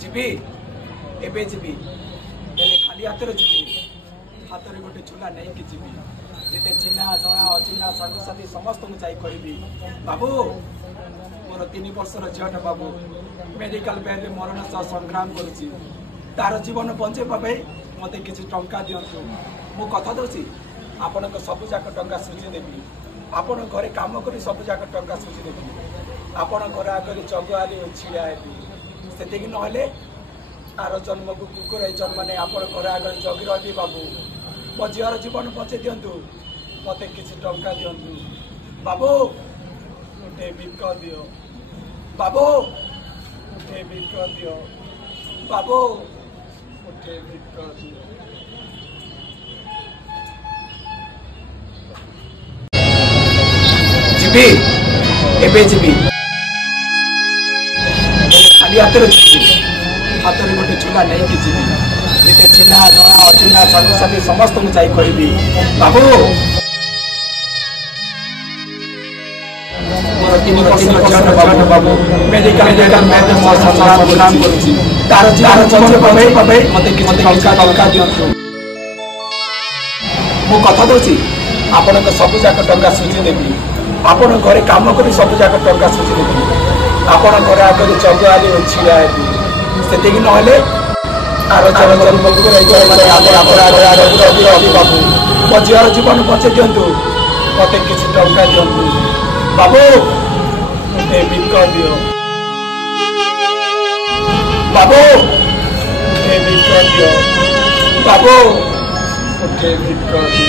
जीवी एबे जीवी खाली हाथ जीवी हाथ में गोटे चूला नहीं कि जीवी जिते चिन्हा जना अचिन्हा सांगसाथी समस्त को करी बाबू मोर 3 वर्षर झीटा बाबू मेडिकल बेड में मरण सह संग्राम करुच्ची तार जीवन बंचेबा मत किसी टंका दिंतु मु कथा दूसरी आपण सब जाक टंका सुझी देवी आपण घरे काम कर सब जाक टंका सुझी देवी आपण घर आगे जगुआली छिड़ा से नहले आर जन्म को कुकुर जन्म नहीं आप घर आगे जगि रही बाबू मो झीर जीवन बचे दिंतु मत किसी टंका दिंतु बाबू गोटे बिक दियो बाबू गोटे बिक दियो बाबू गोटे बिक दियो जीवी एबे जीवी खाली हाथ जीवी हाथ में गोटे चूला नहीं कि जीवी जिते चिन्हा जना अचिन्हा सांगसाथी समस्त को करी बाबू मोर 3 वर्षर झीटा बाबू बाबू मेडिकल बेड में संग्राम करुच्ची तार जीवन मत किसी टंका दिंतु मु कथा दूसरी आपण सब जाक टंका सुझी देवी आपण घरे काम कर सब जाक टंका सुझी देवी आपण घर आगे जगुआली छिड़ा से नहले आर जन्म बाबू मो झीर जीवन बचे दिंतु मत किसी टंका दिंतु बाबू गोटे बिक दियो बाबू गोटे बिक दियो बाबू गोटे बिक दियो।